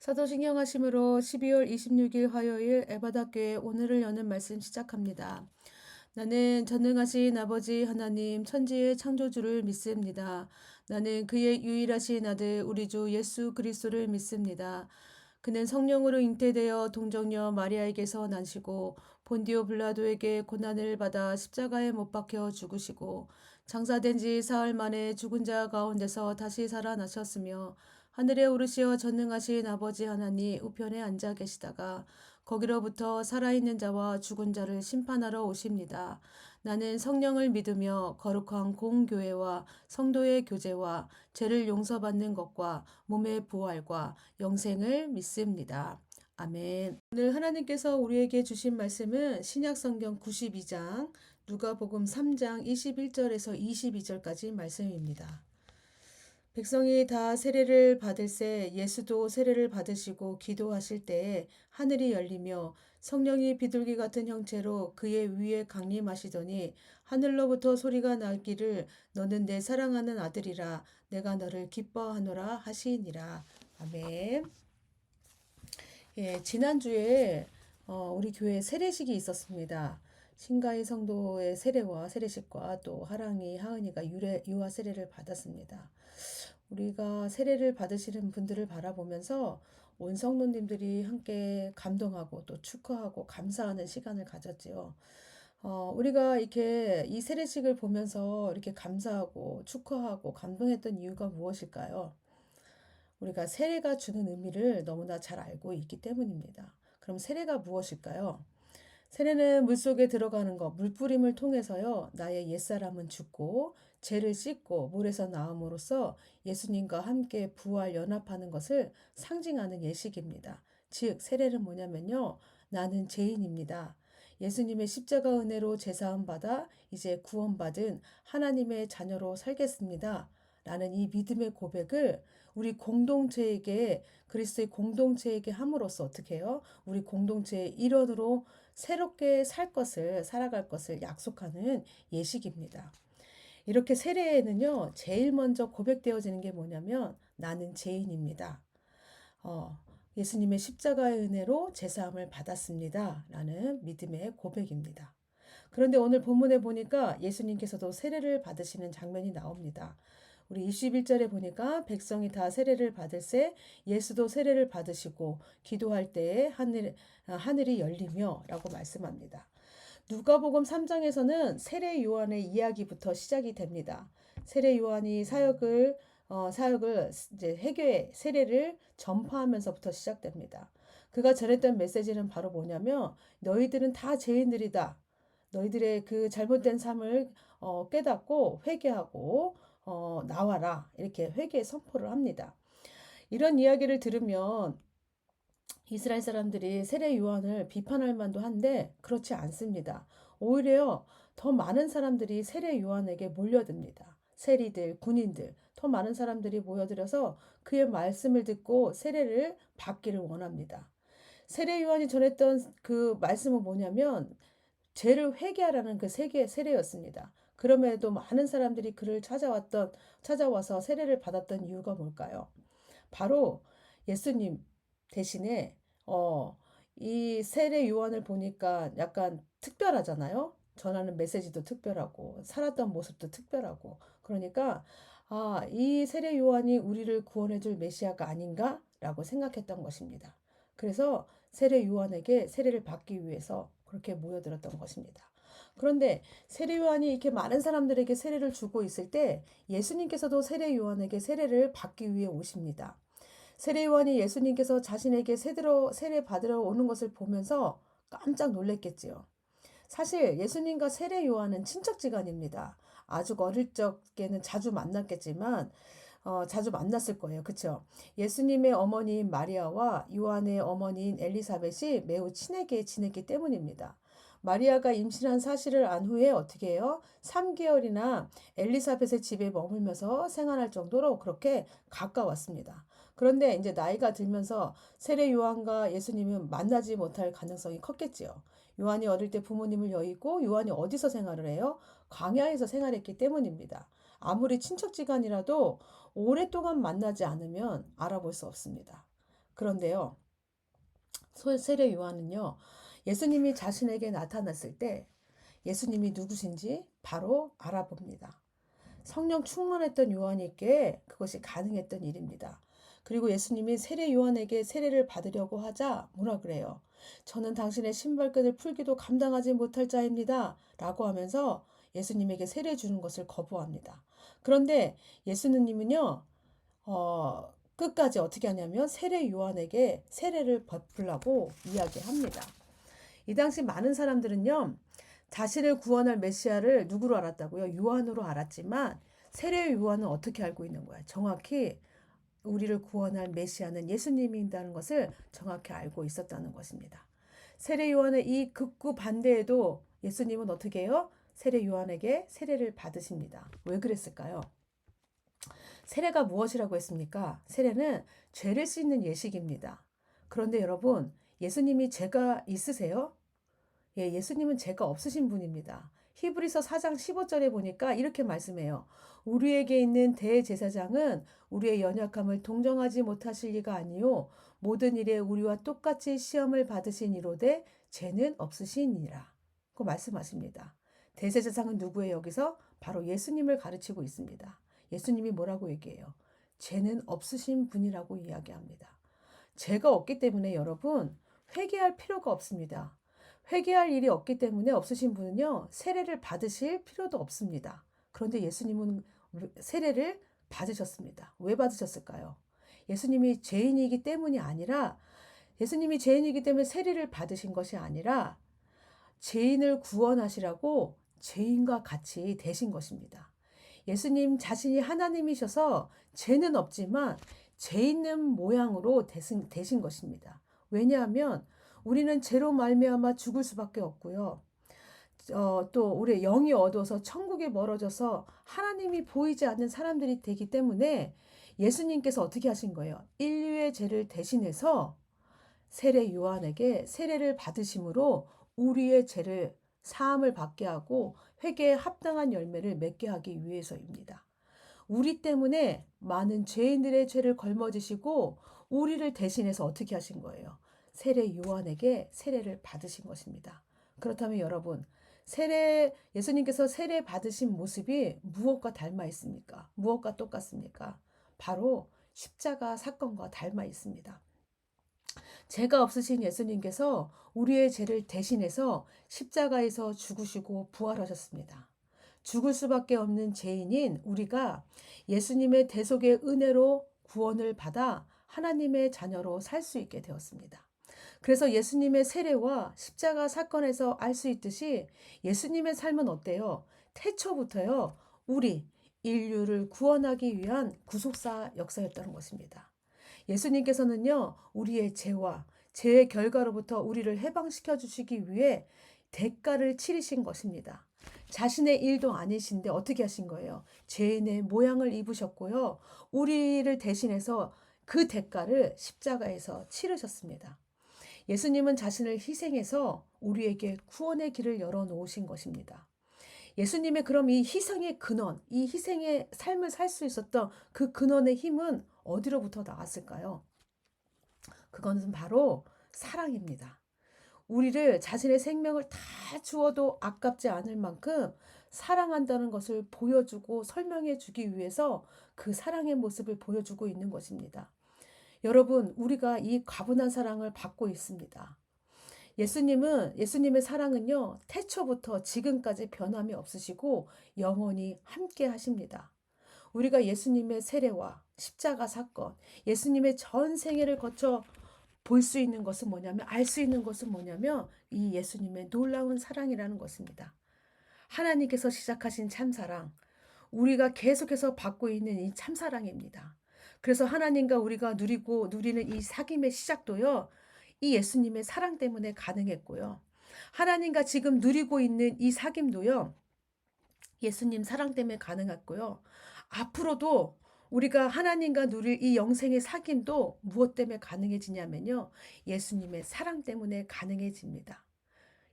사도신경 하심으로 12월 26일 화요일 에바다교회 오늘을 여는 말씀 시작합니다. 나는 전능하신 아버지 하나님 천지의 창조주를 믿습니다. 나는 그의 유일하신 아들 우리 주 예수 그리스도를 믿습니다. 그는 성령으로 잉태되어 동정녀 마리아에게서 나시고 본디오 빌라도에게 고난을 받아 십자가에 못 박혀 죽으시고 장사된 지 사흘 만에 죽은 자 가운데서 다시 살아나셨으며 하늘에 오르시어 전능하신 아버지 하나님 우편에 앉아 계시다가 거기로부터 살아있는 자와 죽은 자를 심판하러 오십니다. 나는 성령을 믿으며 거룩한 공교회와 성도의 교제와 죄를 용서받는 것과 몸의 부활과 영생을 믿습니다. 아멘. 오늘 하나님께서 우리에게 주신 말씀은 신약성경 92장, 누가복음 3장 21절에서 22절까지 말씀입니다. 백성이 다 세례를 받을새 예수도 세례를 받으시고 기도하실 때에 하늘이 열리며 성령이 비둘기 같은 형체로 그의 위에 강림하시더니 하늘로부터 소리가 나기를 너는 내 사랑하는 아들이라 내가 너를 기뻐하노라 하시니라. 아멘. 지난주에 우리 교회 세례식이 있었습니다. 신가희 성도의 세례와 세례식과 또 하랑이, 하은이가 유아 세례를 받았습니다. 우리가 세례를 받으시는 분들을 바라보면서 온 성도님들이 함께 감동하고 또 축하하고 감사하는 시간을 가졌지요. 우리가 이렇게 이 세례식을 보면서 이렇게 감사하고 축하하고 감동했던 이유가 무엇일까요? 우리가 세례가 주는 의미를 너무나 잘 알고 있기 때문입니다. 그럼 세례가 무엇일까요? 세례는 물속에 들어가는 것, 물뿌림을 통해서요, 나의 옛사람은 죽고 죄를 씻고 물에서 나옴으로써 예수님과 함께 부활 연합하는 것을 상징하는 예식입니다. 즉, 세례는 뭐냐면요, 나는 죄인입니다. 예수님의 십자가 은혜로 제사함 받아 이제 구원받은 하나님의 자녀로 살겠습니다. 라는 이 믿음의 고백을 우리 공동체에게, 그리스도의 공동체에게 함으로써 어떻게 해요? 우리 공동체의 일원으로 새롭게 살아갈 것을 약속하는 예식입니다. 이렇게 세례에는요, 제일 먼저 고백되어지는 게 뭐냐면, 나는 죄인입니다. 예수님의 십자가의 은혜로 제사함을 받았습니다. 라는 믿음의 고백입니다. 그런데 오늘 본문에 보니까 예수님께서도 세례를 받으시는 장면이 나옵니다. 우리 21절에 보니까 백성이 다 세례를 받을새 예수도 세례를 받으시고 기도할 때에 하늘이 열리며 라고 말씀합니다. 누가복음 3장에서는 세례 요한의 이야기부터 시작이 됩니다. 세례 요한이 사역을 이제 회개 세례를 전파하면서부터 시작됩니다. 그가 전했던 메시지는 바로 뭐냐면 너희들은 다 죄인들이다. 너희들의 그 잘못된 삶을 깨닫고 회개하고 나와라. 이렇게 회개 선포를 합니다. 이런 이야기를 들으면 이스라엘 사람들이 세례 요한을 비판할 만도 한데 그렇지 않습니다. 오히려 더 많은 사람들이 세례 요한에게 몰려듭니다. 세리들, 군인들, 더 많은 사람들이 모여들어서 그의 말씀을 듣고 세례를 받기를 원합니다. 세례 요한이 전했던 그 말씀은 뭐냐면 죄를 회개하라는 그 세례였습니다. 그럼에도 많은 사람들이 그를 찾아와서 세례를 받았던 이유가 뭘까요? 바로 예수님 대신에 이 세례 요한을 보니까 약간 특별하잖아요. 전하는 메시지도 특별하고 살았던 모습도 특별하고 그러니까 이 세례 요한이 우리를 구원해 줄 메시아가 아닌가라고 생각했던 것입니다. 그래서 세례 요한에게 세례를 받기 위해서 그렇게 모여들었던 것입니다. 그런데 세례 요한이 이렇게 많은 사람들에게 세례를 주고 있을 때 예수님께서도 세례 요한에게 세례를 받기 위해 오십니다. 세례 요한이 예수님께서 자신에게 세례 받으러 오는 것을 보면서 깜짝 놀랐겠지요. 사실 예수님과 세례 요한은 친척지간입니다. 아주 어릴 적에는 자주 만났겠지만 자주 만났을 거예요. 그렇죠? 예수님의 어머니인 마리아와 요한의 어머니인 엘리사벳이 매우 친하게 지냈기 때문입니다. 마리아가 임신한 사실을 안 후에 어떻게 해요? 3개월이나 엘리사벳의 집에 머물면서 생활할 정도로 그렇게 가까웠습니다. 그런데 이제 나이가 들면서 세례 요한과 예수님은 만나지 못할 가능성이 컸겠지요. 요한이 어릴 때 부모님을 여의고 요한이 어디서 생활을 해요? 광야에서 생활했기 때문입니다. 아무리 친척지간이라도 오랫동안 만나지 않으면 알아볼 수 없습니다. 그런데요, 세례 요한은요, 예수님이 자신에게 나타났을 때 예수님이 누구신지 바로 알아봅니다. 성령 충만했던 요한에게 그것이 가능했던 일입니다. 그리고 예수님이 세례 요한에게 세례를 받으려고 하자 뭐라 그래요? 저는 당신의 신발끈을 풀기도 감당하지 못할 자입니다. 라고 하면서 예수님에게 세례 주는 것을 거부합니다. 그런데 예수님은요, 끝까지 어떻게 하냐면 세례 요한에게 세례를 베풀라고 이야기합니다. 이 당시 많은 사람들은요, 자신을 구원할 메시아를 누구로 알았다고요? 요한으로 알았지만 세례 요한은 어떻게 알고 있는 거야? 정확히 우리를 구원할 메시아는 예수님이라는 것을 정확히 알고 있었다는 것입니다. 세례 요한의 이 극구 반대에도 예수님은 어떻게 해요? 세례 요한에게 세례를 받으십니다. 왜 그랬을까요? 세례가 무엇이라고 했습니까? 세례는 죄를 씻는 예식입니다. 그런데 여러분, 예수님이 죄가 있으세요? 예, 예수님은 죄가 없으신 분입니다. 히브리서 4장 15절에 보니까 이렇게 말씀해요. 우리에게 있는 대제사장은 우리의 연약함을 동정하지 못하실 리가 아니요 모든 일에 우리와 똑같이 시험을 받으신 이로되 죄는 없으시니라. 그 말씀하십니다. 대제사장은 누구예요? 여기서 바로 예수님을 가르치고 있습니다. 예수님이 뭐라고 얘기해요? 죄는 없으신 분이라고 이야기합니다. 죄가 없기 때문에 여러분 회개할 필요가 없습니다. 회개할 일이 없기 때문에 없으신 분은요, 세례를 받으실 필요도 없습니다. 그런데 예수님은 세례를 받으셨습니다. 왜 받으셨을까요? 예수님이 죄인이기 때문이 아니라, 예수님이 죄인이기 때문에 세례를 받으신 것이 아니라, 죄인을 구원하시라고 죄인과 같이 되신 것입니다. 예수님 자신이 하나님이셔서 죄는 없지만 죄 있는 모양으로 되신 것입니다. 왜냐하면 우리는 죄로 말미암아 죽을 수밖에 없고요. 또 우리의 영이 어두워서 천국에 멀어져서 하나님이 보이지 않는 사람들이 되기 때문에 예수님께서 어떻게 하신 거예요? 인류의 죄를 대신해서 세례 요한에게 세례를 받으심으로 우리의 죄를 사함을 받게 하고 회개에 합당한 열매를 맺게 하기 위해서입니다. 우리 때문에 많은 죄인들의 죄를 걸머지시고 우리를 대신해서 어떻게 하신 거예요? 세례 요한에게 세례를 받으신 것입니다. 그렇다면 여러분, 예수님께서 세례 받으신 모습이 무엇과 닮아 있습니까? 무엇과 똑같습니까? 바로 십자가 사건과 닮아 있습니다. 죄가 없으신 예수님께서 우리의 죄를 대신해서 십자가에서 죽으시고 부활하셨습니다. 죽을 수밖에 없는 죄인인 우리가 예수님의 대속의 은혜로 구원을 받아 하나님의 자녀로 살 수 있게 되었습니다. 그래서 예수님의 세례와 십자가 사건에서 알 수 있듯이 예수님의 삶은 어때요? 태초부터요, 우리 인류를 구원하기 위한 구속사 역사였다는 것입니다. 예수님께서는요, 우리의 죄와 죄의 결과로부터 우리를 해방시켜 주시기 위해 대가를 치르신 것입니다. 자신의 일도 아니신데 어떻게 하신 거예요? 죄인의 모양을 입으셨고요. 우리를 대신해서 그 대가를 십자가에서 치르셨습니다. 예수님은 자신을 희생해서 우리에게 구원의 길을 열어 놓으신 것입니다. 예수님의 그럼 이 희생의 근원, 이 희생의 삶을 살 수 있었던 그 근원의 힘은 어디로부터 나왔을까요? 그것은 바로 사랑입니다. 우리를 자신의 생명을 다 주어도 아깝지 않을 만큼 사랑한다는 것을 보여주고 설명해 주기 위해서 그 사랑의 모습을 보여주고 있는 것입니다. 여러분, 우리가 이 과분한 사랑을 받고 있습니다. 예수님의 사랑은요, 태초부터 지금까지 변함이 없으시고 영원히 함께 하십니다. 우리가 예수님의 세례와 십자가 사건, 예수님의 전 생애를 거쳐 볼 수 있는 것은 뭐냐면, 알 수 있는 것은 뭐냐면, 이 예수님의 놀라운 사랑이라는 것입니다. 하나님께서 시작하신 참사랑, 우리가 계속해서 받고 있는 이 참사랑입니다. 그래서 하나님과 우리가 누리는 이 사귐의 시작도요, 이 예수님의 사랑 때문에 가능했고요. 하나님과 지금 누리고 있는 이 사귐도요, 예수님 사랑 때문에 가능했고요. 앞으로도 우리가 하나님과 누릴 이 영생의 사귐도 무엇 때문에 가능해지냐면요, 예수님의 사랑 때문에 가능해집니다.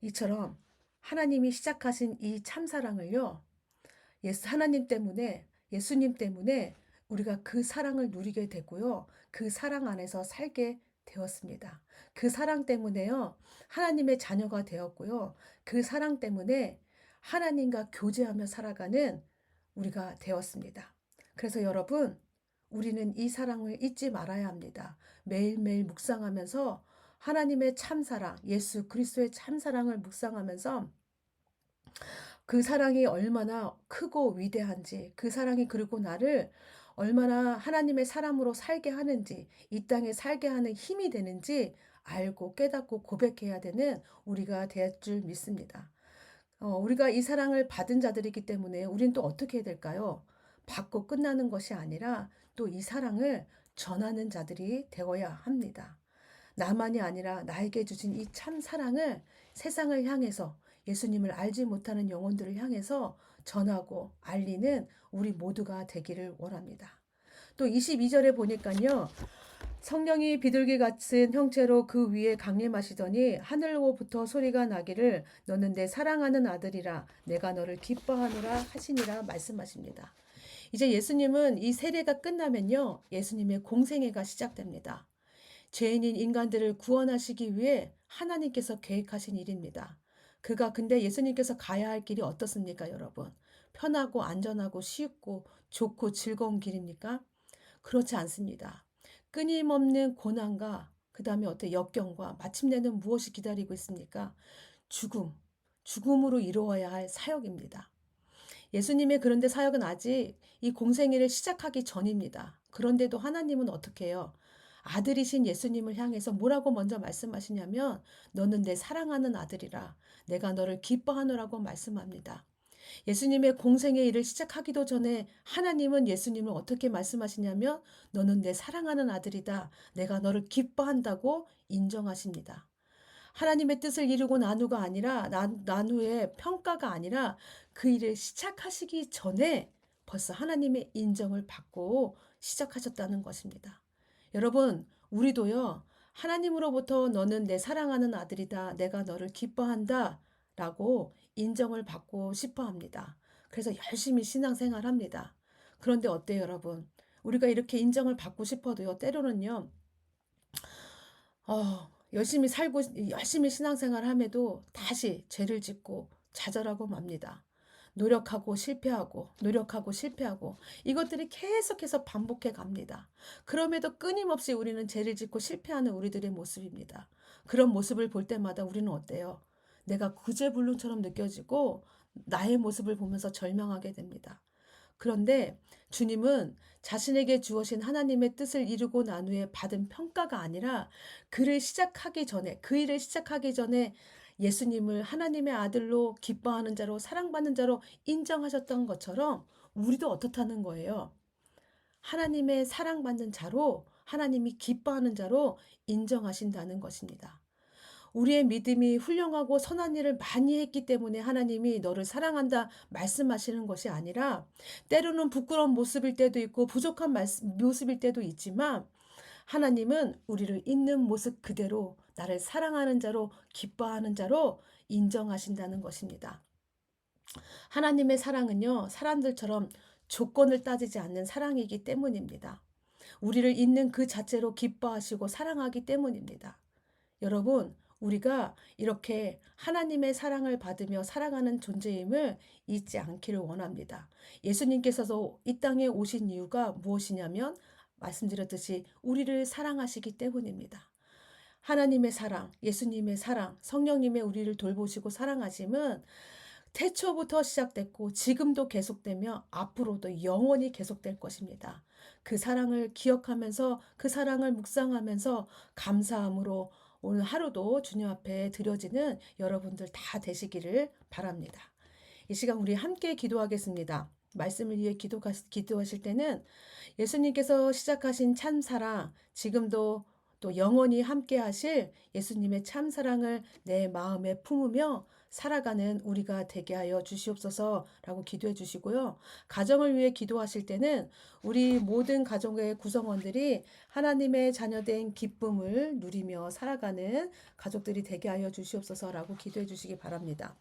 이처럼 하나님이 시작하신 이 참사랑을요, 예수님 때문에 우리가 그 사랑을 누리게 되고요. 그 사랑 안에서 살게 되었습니다. 그 사랑 때문에요. 하나님의 자녀가 되었고요. 그 사랑 때문에 하나님과 교제하며 살아가는 우리가 되었습니다. 그래서 여러분, 우리는 이 사랑을 잊지 말아야 합니다. 매일매일 묵상하면서 하나님의 참사랑, 예수 그리스도의 참사랑을 묵상하면서 그 사랑이 얼마나 크고 위대한지, 그 사랑이 그리고 나를 얼마나 하나님의 사람으로 살게 하는지, 이 땅에 살게 하는 힘이 되는지 알고 깨닫고 고백해야 되는 우리가 될 줄 믿습니다. 우리가 이 사랑을 받은 자들이기 때문에 우린 또 어떻게 해야 될까요? 받고 끝나는 것이 아니라 또 이 사랑을 전하는 자들이 되어야 합니다. 나만이 아니라 나에게 주신 이 참 사랑을 세상을 향해서 예수님을 알지 못하는 영혼들을 향해서 전하고 알리는 우리 모두가 되기를 원합니다. 또 22절에 보니까요. 성령이 비둘기 같은 형체로 그 위에 강림하시더니 하늘로부터 소리가 나기를 너는 내 사랑하는 아들이라 내가 너를 기뻐하노라 하시니라 말씀하십니다. 이제 예수님은 이 세례가 끝나면요. 예수님의 공생애가 시작됩니다. 죄인인 인간들을 구원하시기 위해 하나님께서 계획하신 일입니다. 근데 예수님께서 가야 할 길이 어떻습니까, 여러분? 편하고 안전하고 쉽고 좋고 즐거운 길입니까? 그렇지 않습니다. 끊임없는 고난과 그 다음에 어떤 역경과 마침내는 무엇이 기다리고 있습니까? 죽음, 죽음으로 이루어야 할 사역입니다. 예수님의 그런데 사역은 아직 이 공생애를 시작하기 전입니다. 그런데도 하나님은 어떻게 해요? 아들이신 예수님을 향해서 뭐라고 먼저 말씀하시냐면 너는 내 사랑하는 아들이라 내가 너를 기뻐하노라고 말씀합니다. 예수님의 공생의 일을 시작하기도 전에 하나님은 예수님을 어떻게 말씀하시냐면 너는 내 사랑하는 아들이다. 내가 너를 기뻐한다고 인정하십니다. 하나님의 뜻을 이루고 난 후가 아니라 난 후에 평가가 아니라 그 일을 시작하시기 전에 벌써 하나님의 인정을 받고 시작하셨다는 것입니다. 여러분, 우리도요. 하나님으로부터 너는 내 사랑하는 아들이다. 내가 너를 기뻐한다. 라고 인정을 받고 싶어 합니다. 그래서 열심히 신앙생활합니다. 그런데 어때요, 여러분? 우리가 이렇게 인정을 받고 싶어도요. 때로는요. 열심히 살고 열심히 신앙생활함에도 다시 죄를 짓고 좌절하고 맙니다. 노력하고 실패하고 이것들이 계속해서 반복해 갑니다. 그럼에도 끊임없이 우리는 죄를 짓고 실패하는 우리들의 모습입니다. 그런 모습을 볼 때마다 우리는 어때요? 내가 구제불능처럼 느껴지고 나의 모습을 보면서 절망하게 됩니다. 그런데 주님은 자신에게 주어진 하나님의 뜻을 이루고 난 후에 받은 평가가 아니라 그 일을 시작하기 전에 예수님을 하나님의 아들로 기뻐하는 자로 사랑받는 자로 인정하셨던 것처럼 우리도 어떻다는 거예요. 하나님의 사랑받는 자로 하나님이 기뻐하는 자로 인정하신다는 것입니다. 우리의 믿음이 훌륭하고 선한 일을 많이 했기 때문에 하나님이 너를 사랑한다 말씀하시는 것이 아니라 때로는 부끄러운 모습일 때도 있고 부족한 모습일 때도 있지만 하나님은 우리를 있는 모습 그대로 나를 사랑하는 자로 기뻐하는 자로 인정하신다는 것입니다. 하나님의 사랑은요, 사람들처럼 조건을 따지지 않는 사랑이기 때문입니다. 우리를 있는 그 자체로 기뻐하시고 사랑하기 때문입니다. 여러분, 우리가 이렇게 하나님의 사랑을 받으며 살아가는 존재임을 잊지 않기를 원합니다. 예수님께서도 이 땅에 오신 이유가 무엇이냐면 말씀드렸듯이 우리를 사랑하시기 때문입니다. 하나님의 사랑, 예수님의 사랑, 성령님의 우리를 돌보시고 사랑하심은 태초부터 시작됐고 지금도 계속되며 앞으로도 영원히 계속될 것입니다. 그 사랑을 기억하면서 그 사랑을 묵상하면서 감사함으로 오늘 하루도 주님 앞에 드려지는 여러분들 다 되시기를 바랍니다. 이 시간 우리 함께 기도하겠습니다. 말씀을 위해 기도하실 때는 예수님께서 시작하신 참사랑 지금도 또 영원히 함께 하실 예수님의 참사랑을 내 마음에 품으며 살아가는 우리가 되게 하여 주시옵소서라고 기도해 주시고요. 가정을 위해 기도하실 때는 우리 모든 가정의 구성원들이 하나님의 자녀된 기쁨을 누리며 살아가는 가족들이 되게 하여 주시옵소서라고 기도해 주시기 바랍니다.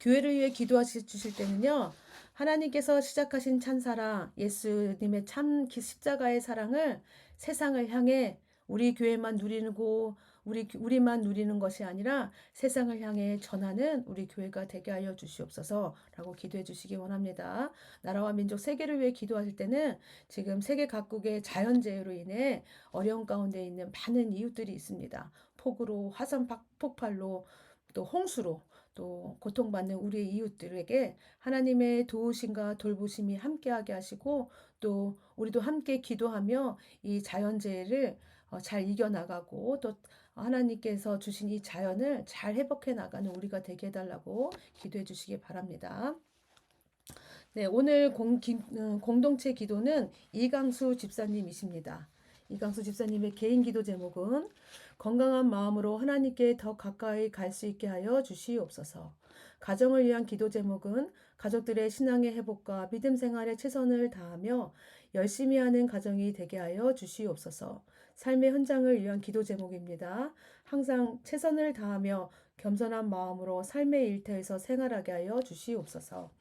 교회를 위해 기도하실 주실 때는요. 하나님께서 시작하신 찬사랑 예수님의 참 십자가의 사랑을 세상을 향해 우리 교회만 누리고 우리만 누리는 것이 아니라 세상을 향해 전하는 우리 교회가 되게 하여 주시옵소서라고 기도해 주시기 원합니다. 나라와 민족 세계를 위해 기도하실 때는 지금 세계 각국의 자연재해로 인해 어려운 가운데 있는 많은 이웃들이 있습니다. 폭우로, 화산 폭발로, 또 홍수로 또 고통받는 우리의 이웃들에게 하나님의 도우심과 돌보심이 함께하게 하시고, 또 우리도 함께 기도하며 이 자연재해를 잘 이겨나가고, 또 하나님께서 주신 이 자연을 잘 회복해 나가는 우리가 되게 해달라고 기도해 주시기 바랍니다. 네, 오늘 공동체 기도는 이강수 집사님이십니다. 이강수 집사님의 개인 기도 제목은 건강한 마음으로 하나님께 더 가까이 갈 수 있게 하여 주시옵소서. 가정을 위한 기도 제목은 가족들의 신앙의 회복과 믿음 생활에 최선을 다하며 열심히 하는 가정이 되게 하여 주시옵소서. 삶의 현장을 위한 기도 제목입니다. 항상 최선을 다하며 겸손한 마음으로 삶의 일터에서 생활하게 하여 주시옵소서.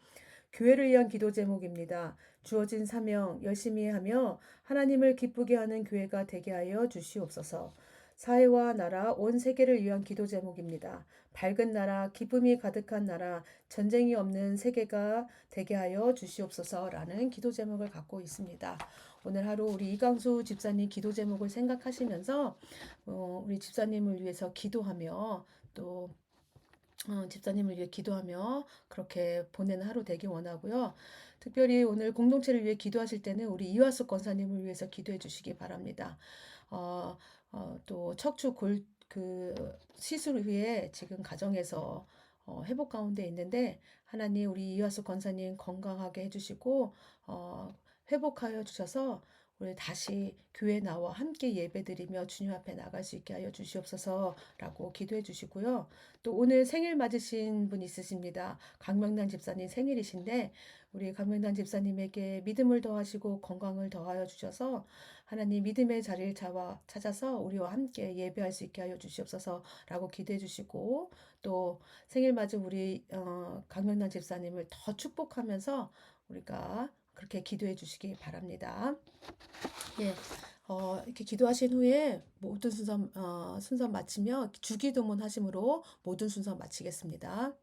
교회를 위한 기도 제목입니다. 주어진 사명 열심히 하며 하나님을 기쁘게 하는 교회가 되게 하여 주시옵소서. 사회와 나라, 온 세계를 위한 기도 제목입니다. 밝은 나라, 기쁨이 가득한 나라, 전쟁이 없는 세계가 되게 하여 주시옵소서라는 기도 제목을 갖고 있습니다. 오늘 하루 우리 이강수 집사님 기도 제목을 생각하시면서 우리 집사님을 위해서 기도하며 또 집사님을 위해 기도하며 그렇게 보내는 하루 되길 원하고요. 특별히 오늘 공동체를 위해 기도하실 때는 우리 이화숙 권사님을 위해서 기도해 주시기 바랍니다. 또 척추 시술 후에 지금 가정에서 회복 가운데 있는데, 하나님 우리 이화숙 권사님 건강하게 해주시고 회복하여 주셔서 우리 다시 교회 나와 함께 예배드리며 주님 앞에 나갈 수 있게 하여 주시옵소서라고 기도해 주시고요. 또 오늘 생일 맞으신 분 있으십니다. 강명란 집사님 생일이신데, 우리 강명란 집사님에게 믿음을 더하시고 건강을 더하여 주셔서 하나님 믿음의 자리를 찾아서 우리와 함께 예배할 수 있게 하여 주시옵소서라고 기도해 주시고, 또 생일 맞은 우리 강명란 집사님을 더 축복하면서 우리가 그렇게 기도해 주시기 바랍니다. 예, 이렇게 기도하신 후에 모든 순서 마치며 주기도문 하심으로 모든 순서 마치겠습니다.